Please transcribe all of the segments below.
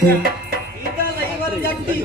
ಇದಲ್ಲ ಇವರು ಜಟ್ಟಿ.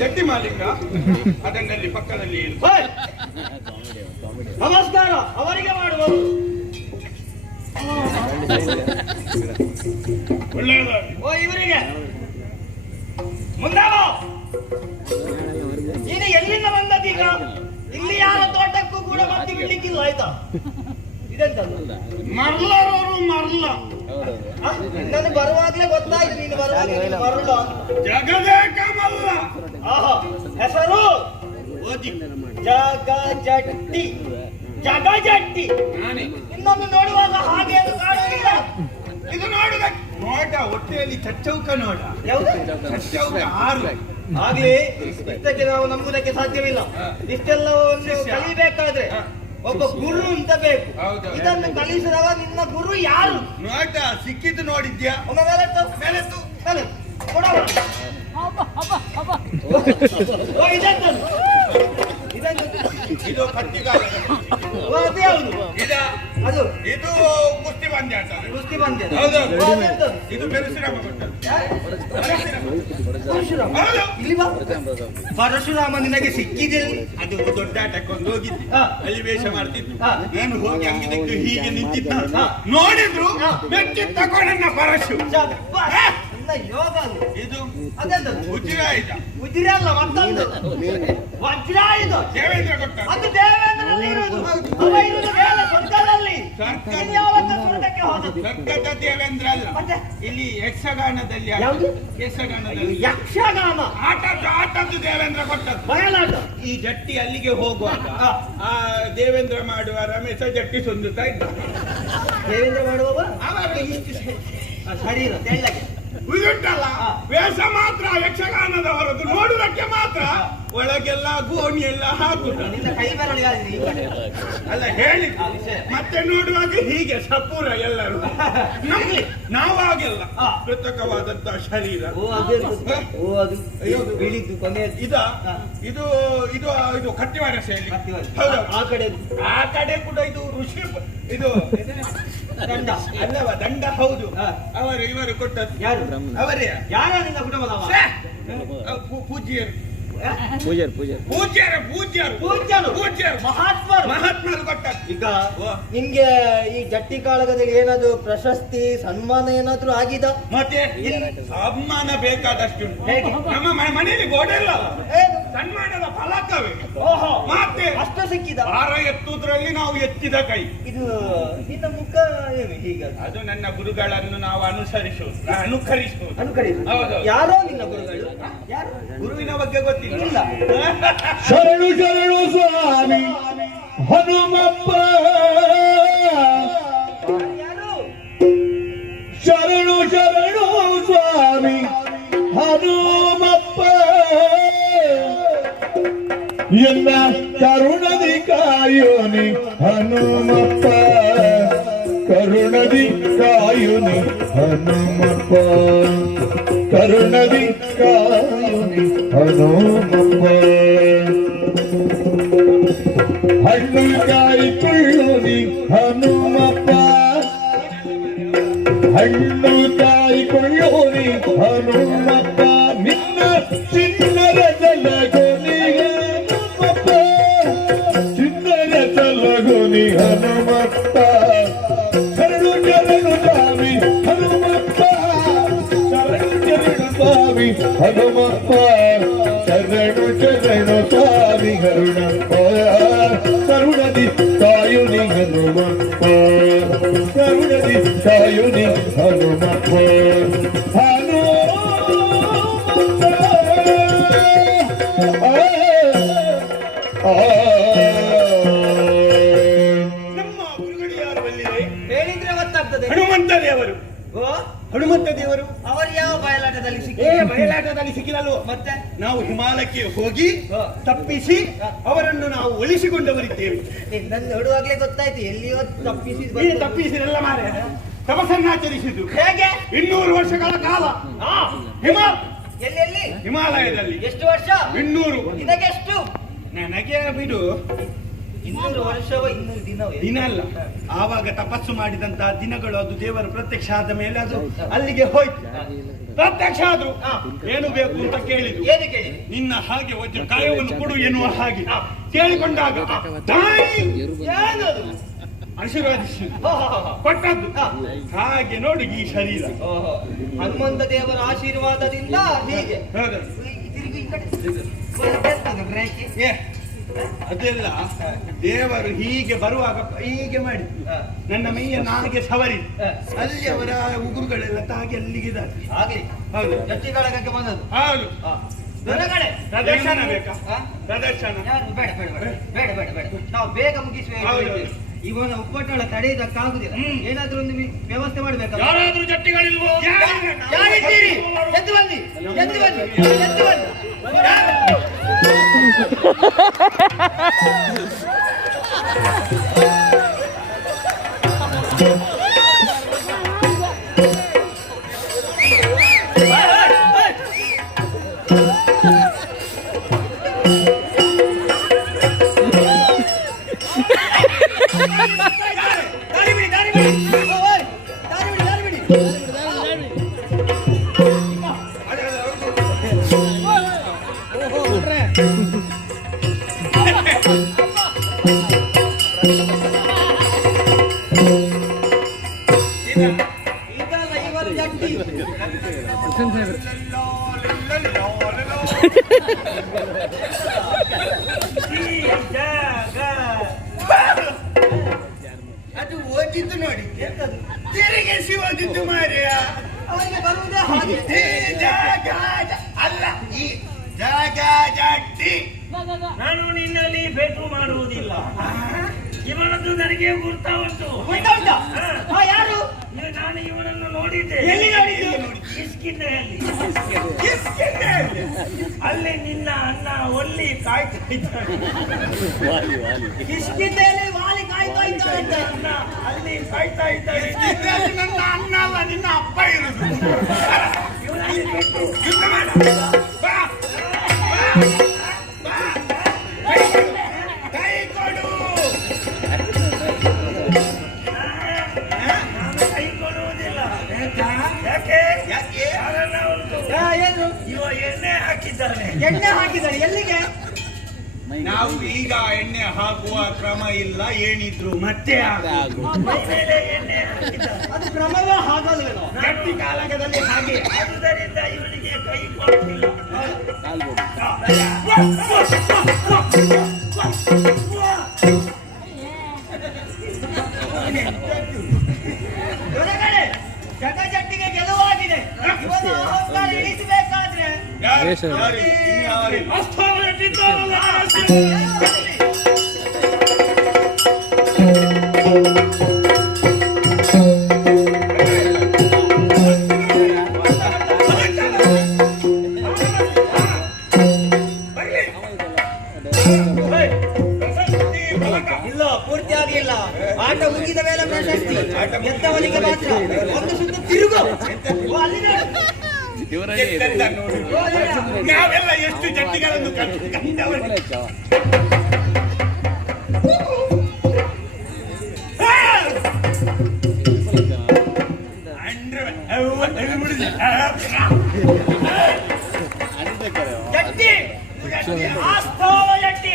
ಜಟ್ಟಿ ಮಾಲಿಂಗ ಅದನ್ನಲ್ಲಿ ಪಕ್ಕದಲ್ಲಿ ನಮಸ್ಕಾರ ಅವರಿಗೆ ಮಾಡುವರು. ಒಳ್ಳೆಯದಾಗಿ. ಓ ಇವರಿಗೆ ಮುಂದಾವ. ನೀನು ಎಲ್ಲಿಂದ ಬಂದದ್ದೀಗ? ಇಲ್ಲಿ ಯಾರ ತೋಟಕ್ಕೂ ಕೂಡ ಮತ್ತೆ ಬಿಡ್ಲಿಕ್ಕಿಲ್ಲ ಆಯ್ತಾ? ಇದೆಂತದ್ದು? ಮರ್ಲರವರು ಮರ್ಲ. ನಾನು ಬರುವಾಗ್ಲೇ ಗೊತ್ತಾಯ್ತು ನೀನು ಬರುವಾಗ ಮರಳು. ಜಗದೇಕ ಮಲ್ಲ. ಆಹಾ ಹೆಸರು ಜಗಜಟ್ಟಿ. ಜಗಜಟ್ಟಿ ಇನ್ನೊಂದು ನೋಡುವಾಗ ಹಾಗೆ ಕಾಣುತ್ತಿಲ್ಲ. ಇದು ನೋಡುವ ನೋಟ ಹೊಟ್ಟೆಯಲ್ಲಿ ಚಚ್ಚೌಕ ನೋಡ. ಚಚ್ಚೌಕ 6 ಆಗ್ಲಿ ಇಷ್ಟಕ್ಕೆ ನಾವು ನಂಬುದಕ್ಕೆ ಸಾಧ್ಯವಿಲ್ಲ. ಇಷ್ಟೆಲ್ಲ ಒಂದು ಕಲಿಬೇಕಾದ್ರೆ ಒಬ್ಬ ಗುರು ಅಂತ ಬೇಕು. ಇದನ್ನು ಕಲಿಸಿದವ ನಿನ್ನ ಗುರು ಯಾರು? ನೋಟ ಸಿಕ್ಕಿದ್ದು ನೋಡಿದ್ಯಾ? ಒಮ್ಮೆ ಮೇಲೆತ್ತು ಮೇಲೆತ್ತು ಕೊಡವ. ಇದು ಕಟ್ಟಿಗಾಲ. ಅದೇ ಹೌದು. ಅದು ಇದು ಕುಸ್ತಿ ಪಂದ್ಯ. ಕುಸ್ತಿ ಪಂದ್ಯ. ಇದು ಪರಶುರಾಮ ಕೊಟ್ಟದ್ದು. ಇಲ್ಲಿ ಬಾ. ಪರಶುರಾಮ ನಿನಗೆ ಸಿಕ್ಕಿದಿಲ್ಲ. ಅದು ದೊಡ್ಡಾಟಕ್ಕೊಂದು ಹೋಗಿದ್ದೆ. ಅಲ್ಲಿ ವೇಷ ಮಾಡ್ತಿದ್ದು. ನಾನು ಹೋಗಿ ಅಂಗಿದಕ್ಕೆ ಹೀಗೆ ನಿಂತಿದ್ದ. ನೋಡಿದ್ರು ಮೆಚ್ಚಿ ತಗೊಂಡ ಪರಶು. ಯೋಗ ಇದು ಅದೆಂತ ಉಜಿರಾಯುಧ. ಉಜಿರ ಅಲ್ಲ ಮತ್ತೊಂದು ವಜ್ರಾಯುಧ. ದೇವೇಂದ್ರ ಕೊಟ್ಟ. ಅದು ದೇವೇಂದ್ರನಲ್ಲಿ ಇರುವುದು. ಅವ ಇರುವುದು ಮೇಲೆ ಸ್ವರ್ಗದಲ್ಲಿ. ಯಾವತ್ತ ಸ್ವರ್ಗಕ್ಕೆ ಹೋದದ್ದು? ಸ್ವರ್ಗದ ದೇವೇಂದ್ರ ಅಲ್ಲ, ಇಲ್ಲಿ ಯಕ್ಷಗಾನದಲ್ಲಿ. ಯಾವುದು ಯಕ್ಷಗಾನದಲ್ಲಿ? ಯಕ್ಷಗಾನ ಆಟದ್ದು ದೇವೇಂದ್ರ ಕೊಟ್ಟದ್ದು. ಬಯಲಾಟ. ಈ ಜಟ್ಟಿ ಅಲ್ಲಿಗೆ ಹೋಗುವಾಗ ಆ ದೇವೇಂದ್ರ ಮಾಡುವ ರಮೇಶ ಜಟ್ಟಿ ಸುಂದುತ್ತಾ ಇದ್ದ. ದೇವೇಂದ್ರ ಮಾಡುವವ ಆವಾಗ ಇಷ್ಟು ಶರೀರ ತೆಳ್ಳಗೆ ಉಂಟಲ್ಲ. ವೇಷ ಮಾತ್ರ ಯಕ್ಷಗಾನದವರದ್ದು, ನೋಡುವುದಕ್ಕೆ ಮಾತ್ರ ಒಳಗೆಲ್ಲ ಗೋಣಿ ಎಲ್ಲ ಹಾಕುದು. ಕೈ ಬೆರಳಿಗೆ ಅಲ್ಲ ಹೇಳಿ. ಮತ್ತೆ ನೋಡುವಾಗ ಹೀಗೆ ಸಪೂರ ಎಲ್ಲರೂ. ನಮ್ಗೆ ನಾವಾಗೆಲ್ಲ ಕೃತಕವಾದಂತಹ ಶರೀರ. ಇದು ಇದು ಕಟ್ಟಿವಾರ ಶೈಲಿ. ಆ ಕಡೆ ಕೂಡ ಇದು ಋಷಿ. ಇದು ದಂಡ ಅಲ್ಲವ? ದಂಡ ಹೌದು. ಅವರು ಇವರು ಕೊಟ್ಟದ್ದು ಯಾರು? ಅವರೇ. ಯಾರ ನಿನ್ನ ಕುಟುಂಬದವ? ಪೂಜ್ಯರು. ಮಹಾತ್ಮರು ಕೊಟ್ಟದ್ದು. ಈಗ ನಿಮ್ಗೆ ಈ ಜಟ್ಟಿ ಕಾಳಗದಲ್ಲಿ ಏನಾದ್ರು ಪ್ರಶಸ್ತಿ ಸನ್ಮಾನ ಏನಾದ್ರು ಆಗಿದೆ? ಮತ್ತೆ ಸನ್ಮಾನ ಬೇಕಾದಷ್ಟು ನಮ್ಮ ಮನೆಯಲ್ಲಿ ಗೋಡೆ ಇಲ್ಲ. ಸನ್ಮಾನದ ಫಲಕವೇ. ಓಹೋ, ಮತ್ತೆ ಅಷ್ಟು ಸಿಕ್ಕಿದ? ಭಾರ ಎತ್ತುವುದರಲ್ಲಿ ನಾವು ಎತ್ತಿದ ಕೈ. ಇದು ನಿನ್ನ ಮುಖ ಏನು ಹೀಗೆ? ಅದು ನನ್ನ ಗುರುಗಳನ್ನು ನಾವು ಅನುಕರಿಸುವುದು. ಹೌದು. ಯಾರೋ ನಿನ್ನ ಗುರುಗಳು? ಯಾರು? ಗುರುವಿನ ಬಗ್ಗೆ ಗೊತ್ತಿಲ್ಲ. ಶರಣು ಶರಣು ಸ್ವಾಮಿ ಹನುಮಪ್ಪ. ಶರಣು ಶರಣು ಸ್ವಾಮಿ ಹನುಮಪ್ಪ. ಎಲ್ಲ ಕರುಣದಿ ಕಾಯೋನಿ ಹನುಮಪ್ಪ. ಕರುಣದಿ ಕಾಯುನಿ ಹನುಮಪ್ಪ. ಕರುಣದಿ ಕಾಯುನಿ ಹನುಮಪ್ಪ. ಹಣ್ಣು ಕಾಯಿ ಕೊಳ್ಳುನಿ ಹನುಮಪ್ಪ. ಹಣ್ಣು ಕಾಯಿ ಕೊಳ್ಳುನಿ ಹನುಮಪ್ಪ. ನಿನ್ನ ಚಿನ್ನರ ತಲಗೊನಿ ಹನುಮಪ್ಪ. ಚಿನ್ನರ ತಲಗೊನಿ ಹನುಮಪ್ಪ. ಶರಣು ಶರಣು ಸ್ವಾಮಿ ಹನುಮಪ್ಪ. ಶರಣು ಶರಣು ಸ್ವಾಮಿ ಹನುಮಪ್ಪ. ಶರಣು ಶರಣು ಸ್ವಾಮಿ ಹನುಮಪ್ಪ ಕರುಣದಿ ಕಾಯುನಿ ಹನುಮಪ್ಪ ಕರುಣದಿ ಕಾಯುನಿ ಹನುಮಪ್ಪ ನಮ್ಮ ಗುರುಗಳು ಯಾರು ಬಲ್ಲಿದೆ? ಹೇಳಿದ್ರೆ ಗೊತ್ತಾಗ್ತದೆ. ಹನುಮಂತ ದೇವರು. ಓ, ಹನುಮಂತ ದೇವರು ಅವರು ಯಾವ ಬಯಲಾಟದಲ್ಲಿ ಬಯಲಾಟದಲ್ಲಿ ಸಿಕ್ಕಿರಲ್ವ? ಮತ್ತೆ ನಾವು ಹಿಮಾಲಯಕ್ಕೆ ಹೋಗಿ ಹ. ತಪ್ಪಿಸಿ ಅವರನ್ನು ನಾವು ಒಲಿಸಿಕೊಂಡವರಿದ್ದೇವೆ. ನಿನ್ನನ್ನು ನೋಡುವಾಗ್ಲೇ ಗೊತ್ತಾಯ್ತು ಎಲ್ಲಿಯೋ ತಪ್ಪಿಸಿ ನೀನು ತಪ್ಪಿಸಿರಲ್ಲ ಮಾರೆ, ತಪಸ್ಸನ್ನಾಚರಿಸಿದ್ರು. ಹೇಗೆ 200 ವರ್ಷಗಳ ಕಾಲ ಹಾ. ಎಲ್ಲಿ ಹಿಮಾಲಯದಲ್ಲಿ ಎಷ್ಟು ವರ್ಷ? 200. ಇದಕ್ಕೆಷ್ಟು? ನನಗೆ ಬಿಡು, 200 ವರ್ಷವೋ 200 ದಿನವೋ? ದಿನ ಅಲ್ಲ, ಆವಾಗ ತಪಸ್ಸು ಮಾಡಿದಂತಹ ದಿನಗಳು. ಅದು ದೇವರು ಪ್ರತ್ಯಕ್ಷ ಆದ ಮೇಲೆ ಅದು ಅಲ್ಲಿಗೆ ಹೋಯ್ತು. ಪ್ರತ್ಯಕ್ಷ ಆದ್ರು ಏನು ಬೇಕು ಅಂತ ಕೇಳಿದ್ರು. ಏನು ಕೇಳಿ? ನಿನ್ನ ಹಾಗೆ ವಜ್ರ ಕಾಯವನ್ನು ಕೊಡು ಎನ್ನುವ ಹಾಗೆ ಕೇಳಿಕೊಂಡಾಗ ಏನದು? ಆಶೀರ್ವಾದಿಸಿ ಹೋ, ಹೋ, ಹೋ, ಹೋ. ಕೊಟ್ಟದ್ದು. ಹಾಗೆ ನೋಡಿ ಈ ಶರೀರ. ಓಹೋ, ಹನುಮಂತ ದೇವರ ಆಶೀರ್ವಾದದಿಂದ ಹೀಗೆ ಹೌದು. ತಿರುಗಿ ಈ ಕಡೆ ಬೆರ್ತದೆ ಬ್ರೇಕ್. ಏ, ಅದೆಲ್ಲ ದೇವರು ಹೀಗೆ ಬರುವಾಗ ಹೀಗೆ ಮಾಡಿ ನನ್ನ ಮೈಯನ್ನು ಹಾಗೆ ಸವರಿ ಅಲ್ಲಿ ಅವರ ಉಗುರುಗಳೆಲ್ಲ ತಾಗಿ ಅಲ್ಲಿಗಿದ್ದಾರೆ. ಹಾಗೆ ಹೌದು, ಗಟ್ಟಿ ಕಳಗಕ್ಕೆ ಬಂದದ್ದು. ಹೌದು. ಹೊರಗಡೆ ಪ್ರದರ್ಶನ ಬೇಕಾ? ಹಾ? ಪ್ರದರ್ಶನ ಯಾರು? ಬೇಡ ಬೇಡ ಬೇಡ ಬೇಡ ಬೇಡ ಬೇಡ, ನಾವು ಬೇಗ ಮುಗಿಸುವ. ಹೌದು. ಇವನ ಉಪ್ಪಟಳ ತಡೆಯುವುದಕ್ಕಾಗುದಿಲ್ಲ. ಏನಾದ್ರೂ ಒಂದು ವ್ಯವಸ್ಥೆ ಮಾಡ್ಬೇಕಲ್ಲ. ಯಾರಾದ್ರೂ ಜಟ್ಟಿಗಳಿಲ್ವೋ? ಯಾರಿದ್ದೀರಿ? ಎದ್ದು ಬನ್ನಿ, ಎದ್ದು ಬನ್ನಿ, ಎದ್ದು ಬನ್ನಿ. ದಾರಿ ಬಿಡಿ, ದಾರಿ ಬಿಡಿ. ಓಯ್, ದಾರಿ ಬಿಡಿ, ದಾರಿ ಬಿಡಿ. ಇದಲ್ಲ ಇವರು ಜಟ್ಟಿ. ಅದು ಓದಿದ್ದು ನೋಡಿ, ಎಂತದು? ತಿರುಗಿಸಿ ಓದಿದ್ದು ಮಾರ್ಯ. ಅವರಿಗೆ ಬರುವುದೇ ಹಾಗೆ. ಈ ಜಾಗ ಅಲ್ಲ, ಈ ಜಾಗ ಜಟ್ಟಿ. ನಾನು ನಿನ್ನಲ್ಲಿ ಭೇಟಿ ಮಾಡುವುದಿಲ್ಲ. ಇವನದ್ದು ನನಗೆ ಗುರ್ತಾ ಉಂಟು. ಗೊತ್ತಾಯ್ತಾ? ಹಾ, ಯಾರು? ನಾನು ಇವನನ್ನು ನೋಡಿದ್ದೆ. ಎಲ್ಲಿ ನೋಡಿದ್ದು? ಕಿಷ್ಕಿಂಧೆಯಲ್ಲಿ. ಕಿಷ್ಕಿಂಧೆಯಲ್ಲಿ? ಅಲ್ಲಿ ನಿನ್ನ ಅಣ್ಣ ಒಲ್ಲಿ ಕಾಯ್ತಾ ಇದ್ದಾನೆ. ಕಿಷ್ಕಿಂಧೆಯಲ್ಲಿ ವಾಲಿ ಕಾಯ್ತಾ ಇದ್ದಾರಂತೆ. ಅಣ್ಣ ಅಲ್ಲಿ ಕಾಯ್ತಾ ಇದ್ದಾನೆ. ಕಿಷ್ಕಿಂಧೆಯಲ್ಲಿ ನನ್ನ ಅಣ್ಣ ಅಲ್ಲ, ನಿನ್ನ ಅಪ್ಪ ಇರುದು. ಇವನಲ್ಲಿ ಬಿಟ್ಟು ಯುದ್ಧ ಮಾಡು. ಬಾ, ಬಾ, ಬಾ. ಕೈ ಕೊಡು, ಕೈ ಕೊಡು. ನಾನು ಕೈ ಕೊಡುವುದಿಲ್ಲ. ಯಾಕೆ? ಯಾಕೆ? ಕಾರಣ ಉಂಟು. ಏನು? ಇವ ಎಣ್ಣೆ ಹಾಕಿದ್ದಾನೆ. ಎಣ್ಣೆ ಹಾಕಿದ್ದಾರೆ ಎಲ್ಲಿಗೆ? ನಾವು ಈಗ ಎಣ್ಣೆ ಹಾಕುವ ಕ್ರಮ ಇಲ್ಲ. ಏನಿದ್ರು ಮತ್ತೆ ಮೈ ಮೇಲೆ ಎಣ್ಣೆ ಹಾಕಿದ್ದಾನೆ. ಅದು ಕ್ರಮವೇ ಹಾಗಲ್ವೇನೋ? ಗಟ್ಟಿ ಕಾಲಕದಲ್ಲಿ ಹಾಗೆ. ಆದುದರಿಂದ ಇವನಿಗೆ ಕೈ ಕೊಡುತ್ತಿಲ್ಲ. ಹೊರಗಡೆ ಜಗಜಟ್ಟಿಗೆ ಗೆಲುವಾಗಿದೆ. ಇವನ ಅಹಂಕಾರ ಇಳಿಸಬೇಕಾದ್ರೆ ಯಾರು? ಯಾರು? ಇನ್ಯಾರಿಲ್ಲ. ಅಸ್ಥಾನದಲ್ಲಿದ್ದಾನಲ್ಲ. ಇಲ್ಲ, ಪೂರ್ತಿ ಆಗ್ಲಿಲ್ಲ. ಆಟ ಮುಗಿದ ಮೇಲೆ ಪ್ರಶಸ್ತಿ ಎತ್ತವನಿಗೆ ಮಾತ್ರ. ಒಂದು ಸುತ್ತು ತಿರುಗು. ಓ, ಅಲ್ಲಿ ನೋಡು. ಎತ್ತೆತ್ತ ನೋಡು. ನಾವೆಲ್ಲ ಎಷ್ಟು ಜಟ್ಟಿಗಳನ್ನು ಕಂಡವರು. ಜಟ್ಟಿ ಆಸ್ತವ ಜಟ್ಟಿ.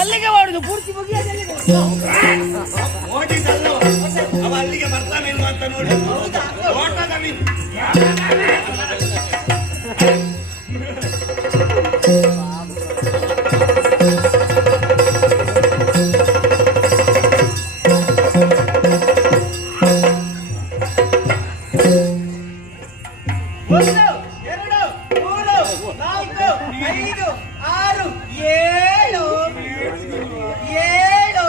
ಎಲ್ಲಿಗೆ ಮಾಡುದು ಪೂರ್ತಿ ಮುಗಿಯೋದು ಎಲ್ಲಿಗೆ ಓದಿದಲ್ಲೋ ಅವ ಅಲ್ಲಿಗೆ ಬರ್ತಾನೇನು ಅಂತ ನೋಡಿ ಓಟದಲ್ಲಿ ಒಂದು ಎರಡು ಮೂರು ನಾಲ್ಕು ಐದು ಆರು ಏಳು ಏಳು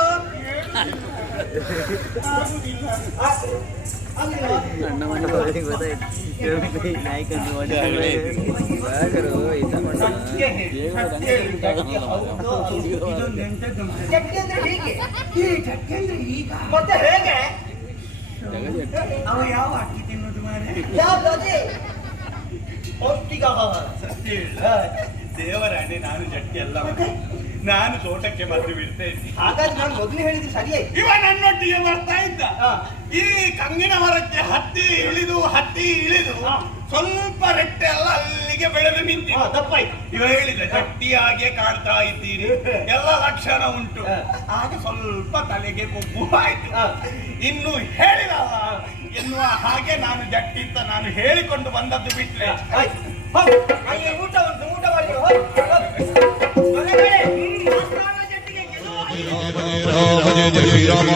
ಇದೊಂದು ಎಂತದ್ದು ಮಾರ್ರೆ? ಚಟ್ನಿ ಅಂದ್ರೆ ಹೀಗೆ ಈ ಚಕ್ಕೆ ಅಂದ್ರೆ ಈಗ ಮತ್ತೆ ಹೇಗೆ ಅವ ಯಾವ ಅಕ್ಕಿ ತಿನ್ನೋದು ಮಾರೆ ಯಾವ್ದು ಅದೇ ಪೌಷ್ಟಿಕ ಆಹಾರ ಸತ್ಯ ಹೇಳು. ದೇವರಾಣೆ ನಾನು ಜಟ್ಟಿ ಅಲ್ಲ ಮತ್ತೆ. ನಾನು ತೋಟಕ್ಕೆ ಬಂದು ಬಿಡ್ತಾ ಇದ್ದೆ. ಹಾಗಾದ್ರೆ ನಾನು ಮೊದಲು ಹೇಳಿದ್ರೆ ಸರಿಯಾಯ್ತು ಇವ ನನ್ನೊಟ್ಟಿಗೆ ಬರ್ತಾ ಇದ್ದ. ಈ ಕಂಗಿನ ಮರಕ್ಕೆ ಹತ್ತಿ ಇಳಿದು ಸ್ವಲ್ಪ ರೆಟ್ಟೆ ಎಲ್ಲ ಅಲ್ಲಿಗೆ ಬೆಳೆದು ನಿಂತಿದೆ. ತಪ್ಪಾಯ್ತು ಇವ ಹೇಳಿದ ಗಟ್ಟಿಯಾಗೆ ಕಾಡ್ತಾ ಇದ್ದೀರಿ, ಎಲ್ಲ ಲಕ್ಷಣ ಉಂಟು. ಆಗ ಸ್ವಲ್ಪ ತಲೆಗೆ ಕೊಬ್ಬು ಆಯ್ತು. ಇನ್ನು ಹೇಳಿದ ಎನ್ನುವ ಹಾಗೆ ನಾನು ಜಟ್ಟಿಂತ ನಾನು ಹೇಳಿಕೊಂಡು ಬಂದದ್ದು ಬಿಟ್ರೆ ಆಯ್ತು ಹೋಗು. ಅಲ್ಲಿ ಊಟ ಉಂಟು ಊಟ ಮಾಡಿ ಹೋಗು. ಮನೆ ಕಡೆ ಆಸ್ಥಾನ ಜಟ್ಟಿಗೆ ಗೆಲುವು. ಜಯ ಜಯ ರಾಮ